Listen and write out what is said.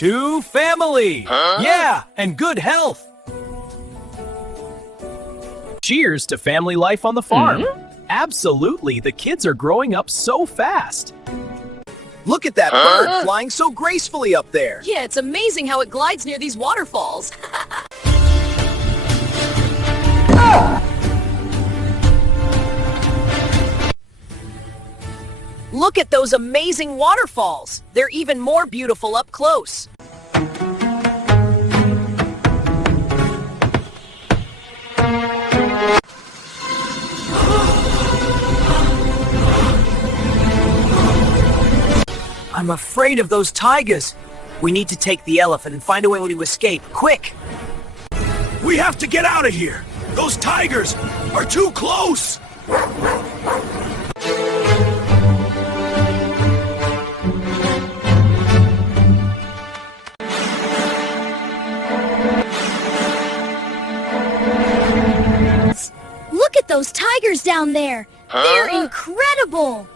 to family. Yeah, and good health. Cheers to family life on the farm. Absolutely, the kids are growing up so fast. Look at that bird flying so gracefully up there. Yeah, it's amazing how it glides near these waterfalls. Look at those amazing waterfalls. They're even more beautiful up close. I'm afraid of those tigers. We need to take the elephant and find a way to escape, quick! We have to get out of here! Those tigers are too close! Look at those tigers down there! They're incredible!